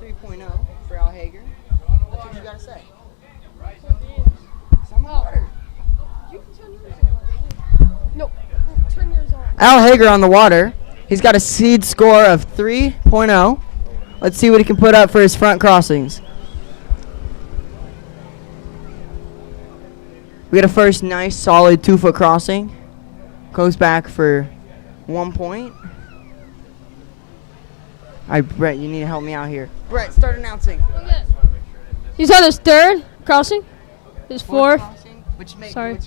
3.0 for Al Hager. That's what you got to say. Some water. No, turn yours on. Al Hager on the water. He's got a seed score of 3.0. Let's see what he can put up for his front crossings. We got a first nice, solid 2-foot crossing. Goes back for 1 point. All right, Brett, you need to help me out here. Brett, start announcing. He's on his third crossing. His fourth. Crossing, which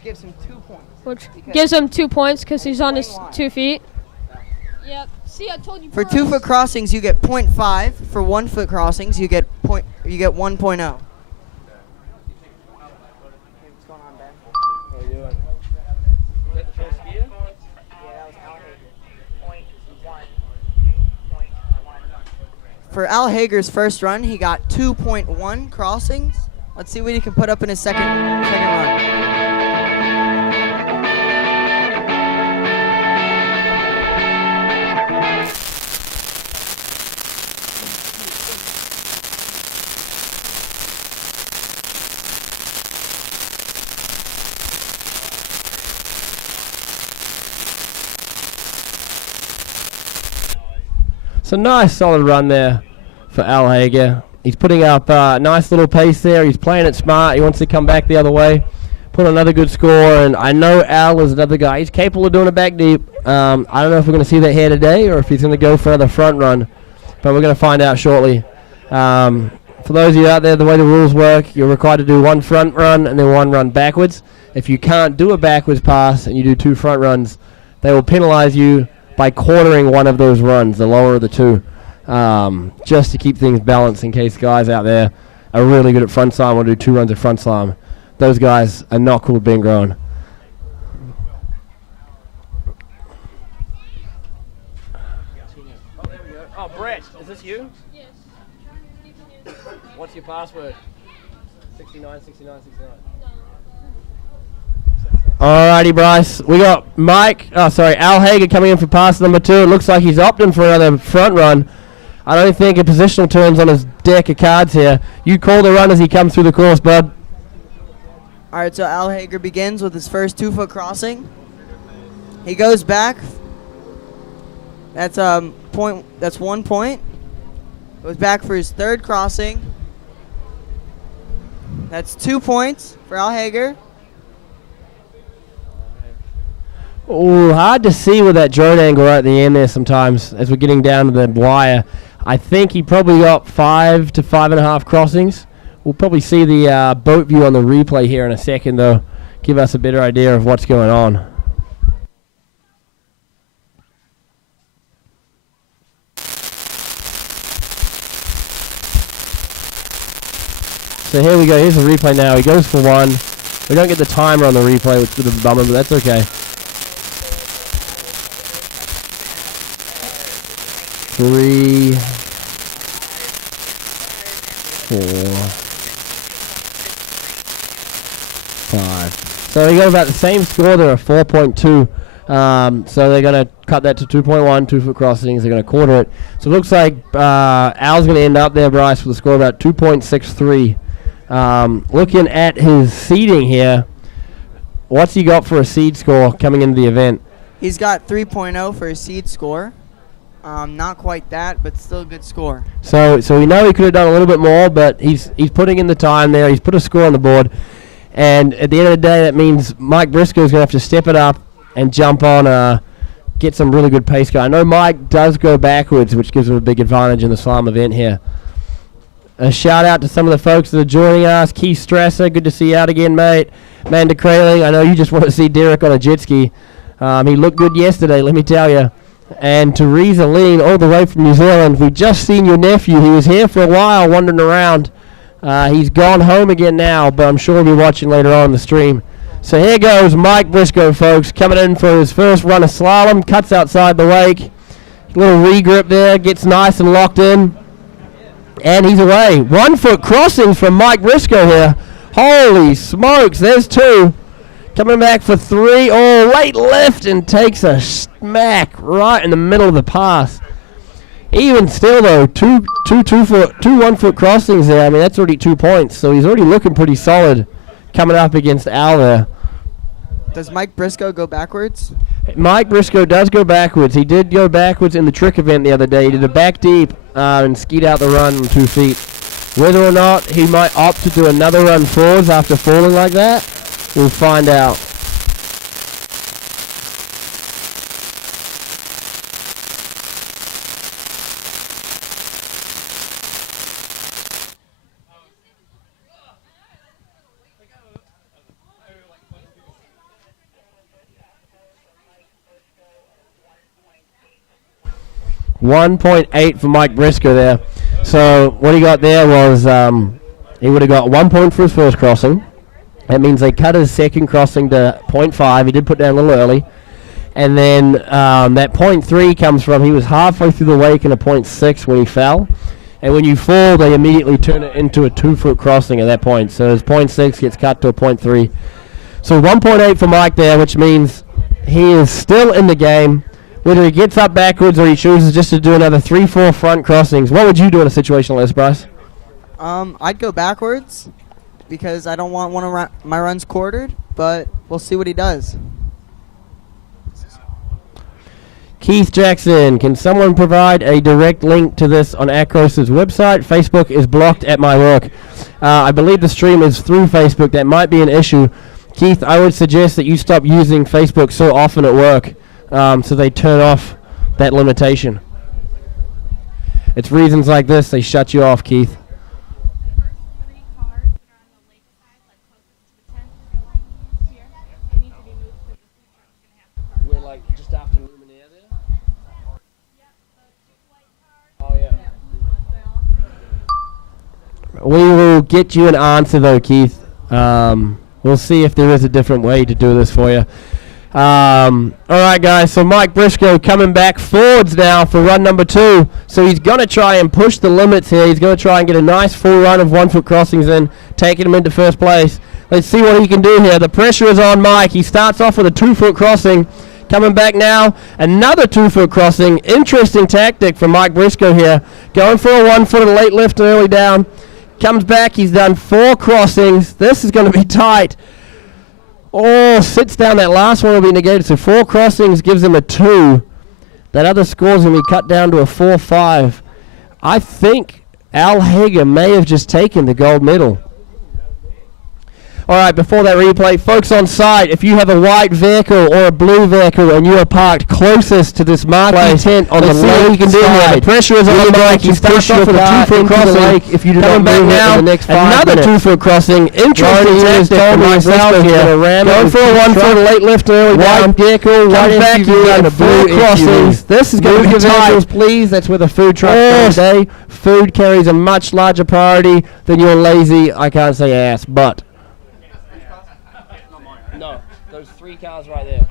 gives him 2 points. Which gives him 2 points because he's on his 2 feet. Yep. See, I told you. For 2-foot crossings, you get 0.5. For 1-foot crossings, you get 1.0. What's going on, Ben? How are you doing? Is that the first skier? Yeah, that was Al Hager. For Al Hager's first run, he got 2.1 crossings. Let's see what he can put up in his second run. It's a nice solid run there for Al Hager. He's putting up a nice little pace there. He's playing it smart. He wants to come back the other way, put another good score. And I know Al is another guy. He's capable of doing it back deep. I don't know if we're going to see that here today or if he's going to go for another front run, but we're going to find out shortly. For those of you out there, the way the rules work, you're required to do 1 front run and then 1 run backwards. If you can't do a backwards pass and you do 2 front runs, they will penalize you by quartering one of those runs, the lower of the 2, just to keep things balanced in case guys out there are really good at front slalom or do 2 runs of front slalom. Those guys are not cool being grown. Oh, there we go. Oh, Brett, is this you? Yes. What's your password? 696969. Alrighty, Bryce. We got Al Hager coming in for pass number 2. It looks like he's opting for another front run. I don't think a positional turn's on his deck of cards here. You call the run as he comes through the course, bud. All right, so Al Hager begins with his first 2-foot crossing. He goes back. That's point. That's 1 point. Goes back for his third crossing. That's 2 points for Al Hager. Oh, hard to see with that drone angle right at the end there sometimes as we're getting down to the wire. I think he probably got 5 to 5.5 crossings. We'll probably see the boat view on the replay here in a second, though, give us a better idea of what's going on. So here we go. Here's the replay now. He goes for 1. We don't get the timer on the replay, which is a bit of a bummer, but that's okay. 3, 4, 5. So they got about the same score there, a 4.2. So they're going to cut that to 2.1, 2-foot crossings. They're going to quarter it. So it looks like Al's going to end up there, Bryce, with a score of about 2.63. Looking at his seeding here, what's he got for a seed score coming into the event? He's got 3.0 for his seed score. Not quite that, but still a good score. So we know he could have done a little bit more, but he's putting in the time there. He's put a score on the board. And at the end of the day, that means Mike Briscoe's going to have to step it up and jump on, get some really good pace going. I know Mike does go backwards, which gives him a big advantage in the slalom event here. A shout out to some of the folks that are joining us. Keith Strasser, good to see you out again, mate. Amanda Kraling, I know you just want to see Derek on a jet ski. He looked good yesterday, let me tell you. And Teresa Lean, all the way from New Zealand. We just seen your nephew. He was here for a while wandering around. He's gone home again now, but I'm sure he'll be watching later on in the stream. So here goes Mike Briscoe, folks, coming in for his first run of slalom. Cuts outside the wake. Little regrip there, gets nice and locked in. And he's away. 1-foot crossing from Mike Briscoe here. Holy smokes, there's 2. Coming back for 3. Oh, late lift and takes a smack right in the middle of the pass. Even still, though, two 1 foot crossings there. I mean, that's already 2 points. So he's already looking pretty solid coming up against Al there. Does Mike Briscoe go backwards? Mike Briscoe does go backwards. He did go backwards in the trick event the other day. He did a back deep and skied out the run on 2 feet. Whether or not he might opt to do another run forwards after falling like that, we'll find out. .8 for Mike Briscoe there. So what he got there was he would have got 1 point for his first crossing. That means they cut his second crossing to .5. He did put down a little early. And then that .3 comes from he was halfway through the wake and a .6 when he fell. And when you fall, they immediately turn it into a 2 foot crossing at that point. So his .6 gets cut to a .3. So 1.8 for Mike there, which means he is still in the game. Whether he gets up backwards or he chooses just to do another 3-4 front crossings. What would you do in a situation like this, Bryce? I'd go backwards because I don't want one of my runs quartered, but we'll see what he does. Keith Jackson, can someone provide a direct link to this on Acros' website? Facebook is blocked at my work. I believe the stream is through Facebook. That might be an issue. Keith, I would suggest that you stop using Facebook so often at work. So they turn off that limitation. It's reasons like this they shut you off, Keith. We're like just after Luminaire there? Oh, yeah. We will get you an answer, though, Keith. We'll see if there is a different way to do this for you. All right, guys, so Mike Briscoe coming back forwards now for run number 2. So he's going to try and push the limits here. He's going to try and get a nice full run of 1 foot crossings in, taking him into first place. Let's see what he can do here. The pressure is on Mike. He starts off with a 2 foot crossing. Coming back now, another 2 foot crossing. Interesting tactic from Mike Briscoe here. Going for a 1 foot, a late lift and early down. Comes back, he's done 4 crossings. This is going to be tight. Oh, sits down. That last one will be negated. So 4 crossings gives him a 2. That other score's going to be cut down to a 4-5. I think Al Hager may have just taken the gold medal. All right, before that replay, folks on site, if you have a white vehicle or a blue vehicle and you are parked closest to this marquee tent on the lake side, the pressure is on Mike. He starts off with a 2 foot crossing. If you do not move now, in the next 5 minutes. Another 2 foot crossing. Interesting tactic from Mike Briscoe here. Going for a 1 foot late lift early down. White vehicle, white SUV, and a blue crossings. This is going to be tight. Please, that's with a food truck today. Food carries a much larger priority than your lazy, I can't say ass, but. No, those 3 cars right there.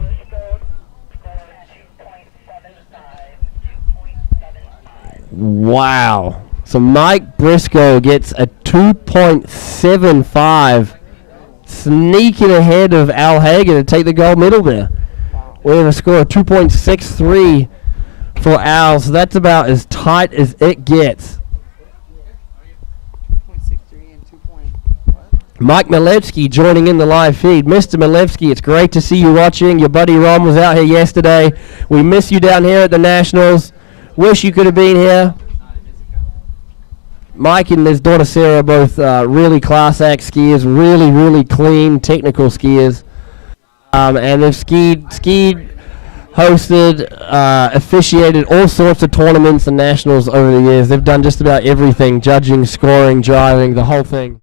Wow. So Mike Briscoe gets a 2.75, sneaking ahead of Al Hager to take the gold medal there. We have a score of 2.63 for Al, so that's about as tight as it gets. Mike Milevsky joining in the live feed. Mr. Milevsky, it's great to see you watching. Your buddy Ron was out here yesterday. We miss you down here at the Nationals. Wish you could have been here. Mike and his daughter Sarah are both really class act skiers, really, really clean, technical skiers. And they've skied, hosted, officiated all sorts of tournaments and nationals over the years. They've done just about everything, judging, scoring, driving, the whole thing.